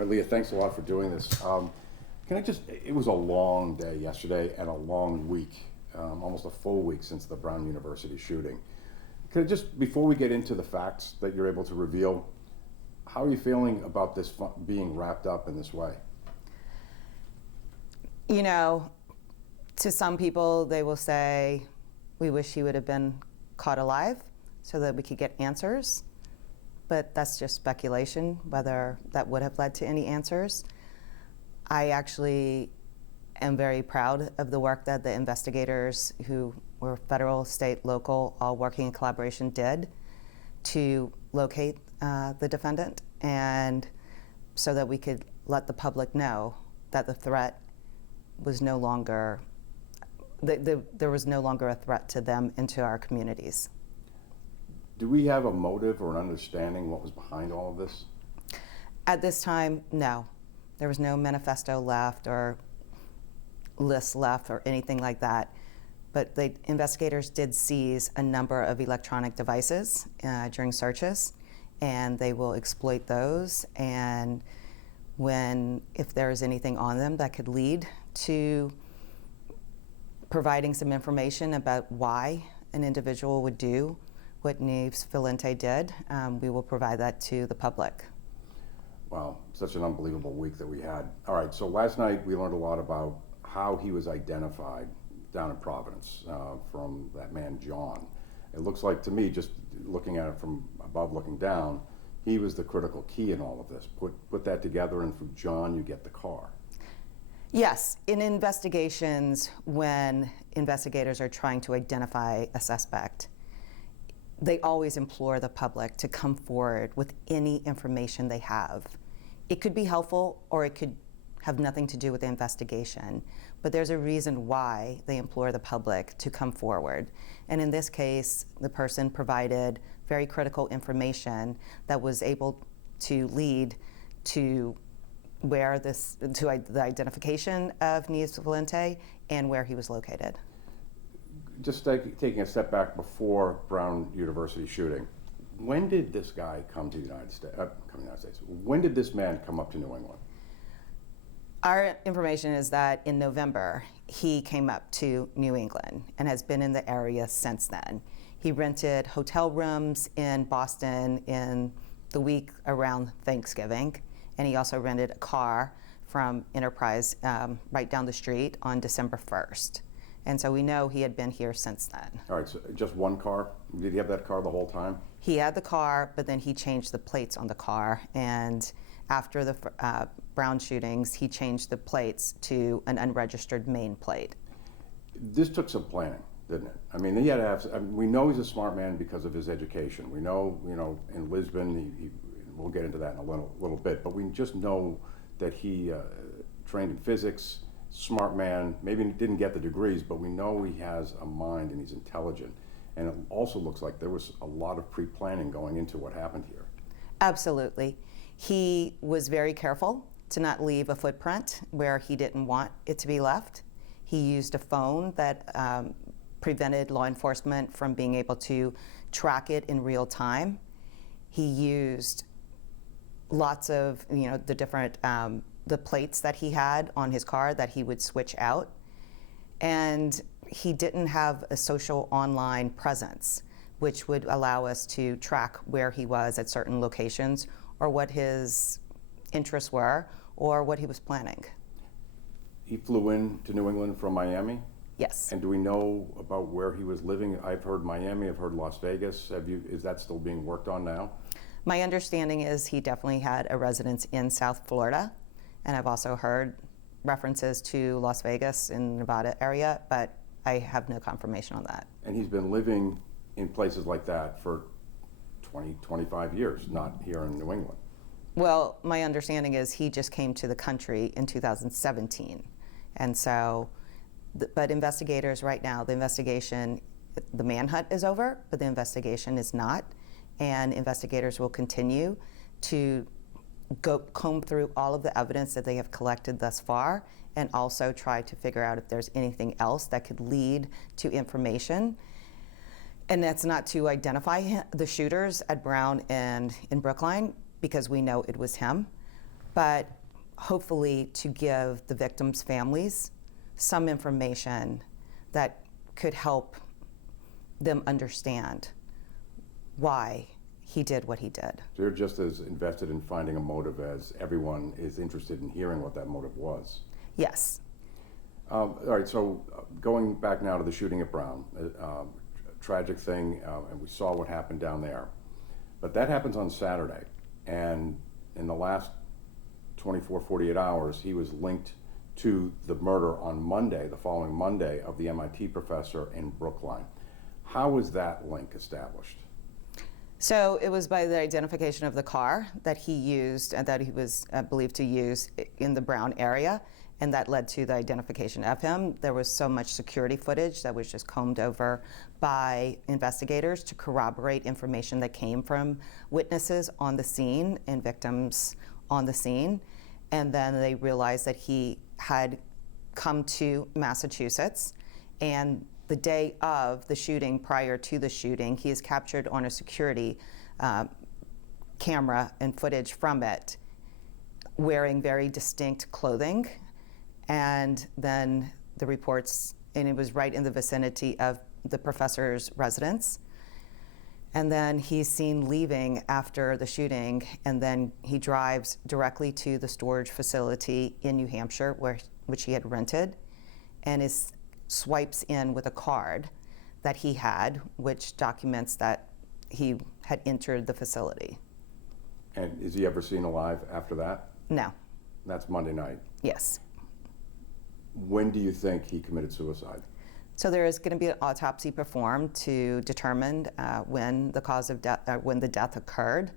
All right, Leah, thanks a lot for doing this. It was a long day yesterday and a long week, almost a full week since the Brown University shooting. Before we get into the facts that you're able to reveal, how are you feeling about this being wrapped up in this way? You know, to some people, they will say, we wish he would have been caught alive so that we could get answers. But that's just speculation, whether that would have led to any answers. I actually am very proud of the work that the investigators, who were federal, state, local, all working in collaboration, did to locate the defendant, and so that we could let the public know that the threat was no longer, there was no longer a threat to them and to our communities. Do we have a motive or an understanding what was behind all of this? At this time, no. There was no manifesto left or list left or anything like that. But the investigators did seize a number of electronic devices during searches, and they will exploit those. And if there is anything on them that could lead to providing some information about why an individual would do what Neves Valente did, we will provide that to the public. Wow, such an unbelievable week that we had. All right, so last night we learned a lot about how he was identified down in Providence from that man, John. It looks like to me, just looking at it from above looking down, he was the critical key in all of this. Put that together, and from John you get the car. Yes, in investigations, when investigators are trying to identify a suspect, they always implore the public to come forward with any information they have. It could be helpful, or it could have nothing to do with the investigation, but there's a reason why they implore the public to come forward. And in this case, the person provided very critical information that was able to lead to the identification of Neves Valente and where he was located. Just taking a step back before Brown University shooting, when did this guy come to the United States? When did this man come up to New England? Our information is that in November, he came up to New England and has been in the area since then. He rented hotel rooms in Boston in the week around Thanksgiving, and he also rented a car from Enterprise right down the street on December 1st. And so we know he had been here since then. All right, so just one car? Did he have that car the whole time? He had the car, but then he changed the plates on the car. And after the Brown shootings, he changed the plates to an unregistered Maine plate. This took some planning, didn't it? I mean, he had to have. We know he's a smart man because of his education. We know, in Lisbon, we'll get into that in a little bit, but we just know that he trained in physics. Smart man, maybe didn't get the degrees, but we know he has a mind and he's intelligent. And it also looks like there was a lot of pre-planning going into what happened here. Absolutely. He was very careful to not leave a footprint where he didn't want it to be left. He used a phone that prevented law enforcement from being able to track it in real time. He used lots of, the different the plates that he had on his car that he would switch out. And he didn't have a social online presence, which would allow us to track where he was at certain locations, or what his interests were, or what he was planning. He flew in to New England from Miami? Yes. And do we know about where he was living? I've heard Miami, I've heard Las Vegas. Is that still being worked on now? My understanding is he definitely had a residence in South Florida. And I've also heard references to Las Vegas in the Nevada area, but I have no confirmation on that. And he's been living in places like that for 20, 25 years, not here in New England. Well, my understanding is he just came to the country in 2017. And so, but investigators right now, the manhunt is over, but the investigation is not. And investigators will continue to comb through all of the evidence that they have collected thus far, and also try to figure out if there's anything else that could lead to information. And that's not to identify the shooters at Brown and in Brookline, because we know it was him, but hopefully to give the victims' families some information that could help them understand why he did what he did. So you're just as invested in finding a motive as everyone is interested in hearing what that motive was. Yes. All right, so going back now to the shooting at Brown, tragic thing, and we saw what happened down there. But that happens on Saturday, and in the last 24, 48 hours, he was linked to the murder on Monday, the following Monday, of the MIT professor in Brookline. How was that link established? So it was by the identification of the car that he used and that he was believed to use in the Brown area, and that led to the identification of him. There was so much security footage that was just combed over by investigators to corroborate information that came from witnesses on the scene and victims on the scene. And then they realized that he had come to Massachusetts, and the day of the shooting, prior to the shooting, he is captured on a security camera and footage from it, wearing very distinct clothing. And then the reports, and it was right in the vicinity of the professor's residence. And then he's seen leaving after the shooting, and then he drives directly to the storage facility in New Hampshire, which he had rented, and swipes in with a card that he had, which documents that he had entered the facility. And is he ever seen alive after that? No. That's Monday night. Yes. When do you think he committed suicide? So there is going to be an autopsy performed to determine when the cause of death, when the death occurred,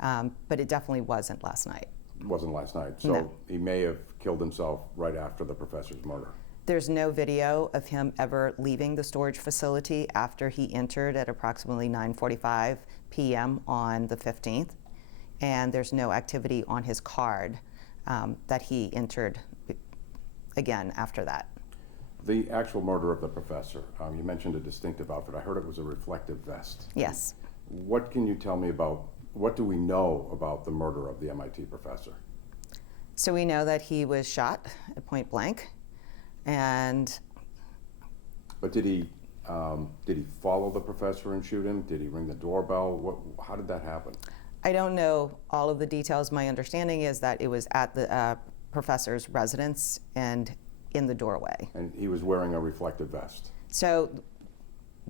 but it definitely wasn't last night. It wasn't last night, so No. He may have killed himself right after the professor's murder. There's no video of him ever leaving the storage facility after he entered at approximately 9:45 p.m. on the 15th, and there's no activity on his card that he entered again after that. The actual murder of the professor, you mentioned a distinctive outfit. I heard it was a reflective vest. Yes. What can you tell me about, what do we know about the murder of the MIT professor? So we know that he was shot at point blank, and But did he follow the professor and shoot him? Did he ring the doorbell? How did that happen? I don't know all of the details. My understanding is that it was at the professor's residence and in the doorway. And he was wearing a reflective vest. So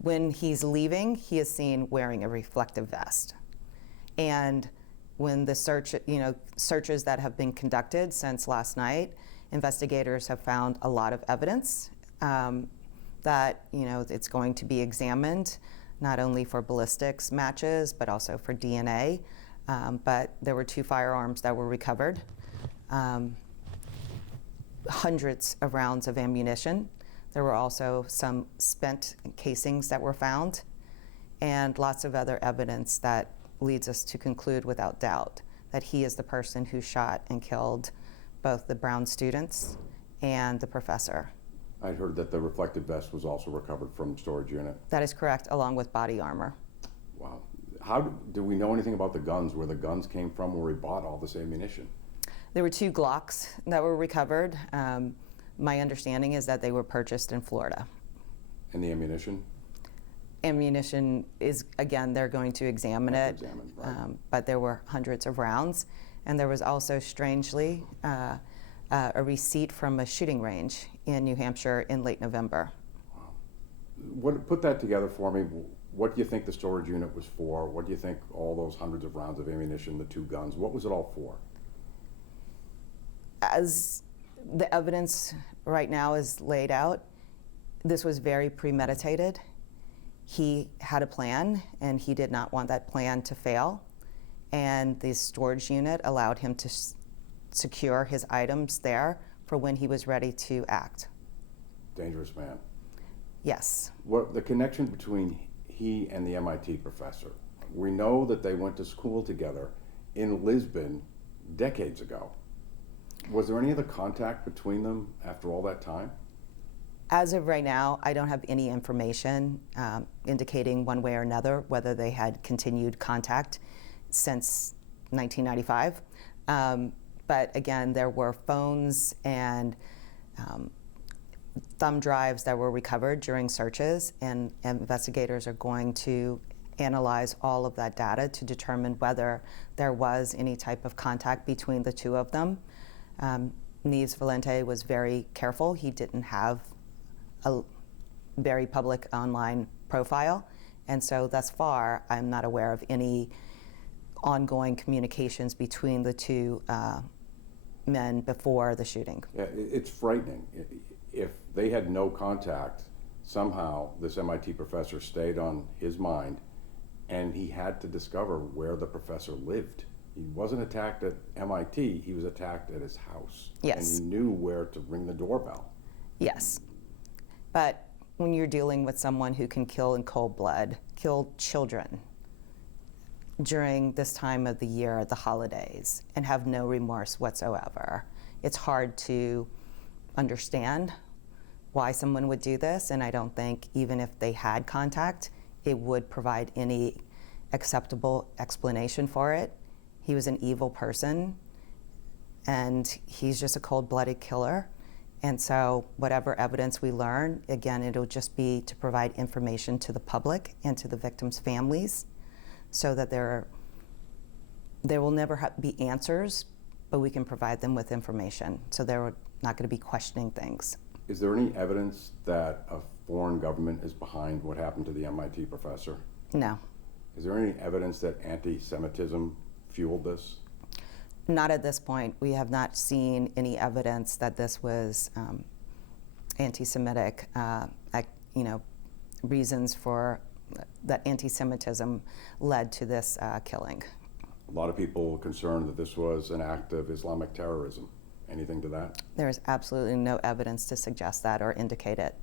when he's leaving, he is seen wearing a reflective vest. And when the searches that have been conducted since last night, investigators have found a lot of evidence that it's going to be examined, not only for ballistics matches, but also for DNA. But there were 2 firearms that were recovered, hundreds of rounds of ammunition. There were also some spent casings that were found, and lots of other evidence that leads us to conclude without doubt that he is the person who shot and killed both the Brown students and the professor. I heard that the reflective vest was also recovered from the storage unit. That is correct, along with body armor. Wow. How do we know anything about the guns, where the guns came from, where he bought all this ammunition? There were 2 Glocks that were recovered. My understanding is that they were purchased in Florida. And the ammunition? Ammunition is, again, they're going to examine it, Right. but there were hundreds of rounds. And there was also, strangely, a receipt from a shooting range in New Hampshire in late November. Wow. Put that together for me. What do you think the storage unit was for? What do you think all those hundreds of rounds of ammunition, the 2 guns, what was it all for? As the evidence right now is laid out, this was very premeditated. He had a plan, and he did not want that plan to fail. And the storage unit allowed him to secure his items there for when he was ready to act. Dangerous man. Yes. What the connection between he and the MIT professor? We know that they went to school together in Lisbon decades ago. Was there any other contact between them after all that time? As of right now, I don't have any information indicating one way or another whether they had continued contact since 1995. But again, there were phones and thumb drives that were recovered during searches, and investigators are going to analyze all of that data to determine whether there was any type of contact between the two of them. Neves Valente was very careful. He didn't have a very public online profile, and so thus far I'm not aware of any ongoing communications between the two men before the shooting. Yeah, it's frightening. If they had no contact, somehow this MIT professor stayed on his mind, and he had to discover where the professor lived. He wasn't attacked at MIT, he was attacked at his house. Yes. And he knew where to ring the doorbell. Yes. But when you're dealing with someone who can kill in cold blood, kill children during this time of the year, the holidays, and have no remorse whatsoever, it's hard to understand why someone would do this, and I don't think even if they had contact, it would provide any acceptable explanation for it. He was an evil person, and he's just a cold-blooded killer. And so whatever evidence we learn, again, it'll just be to provide information to the public and to the victims' families, so that there will never be answers, but we can provide them with information, so they're not going to be questioning things. Is there any evidence that a foreign government is behind what happened to the MIT professor? No. Is there any evidence that anti-Semitism fueled this? Not at this point. We have not seen any evidence that this was anti-Semitic, reasons for that anti-Semitism led to this killing. A lot of people are concerned that this was an act of Islamic terrorism. Anything to that? There is absolutely no evidence to suggest that or indicate it.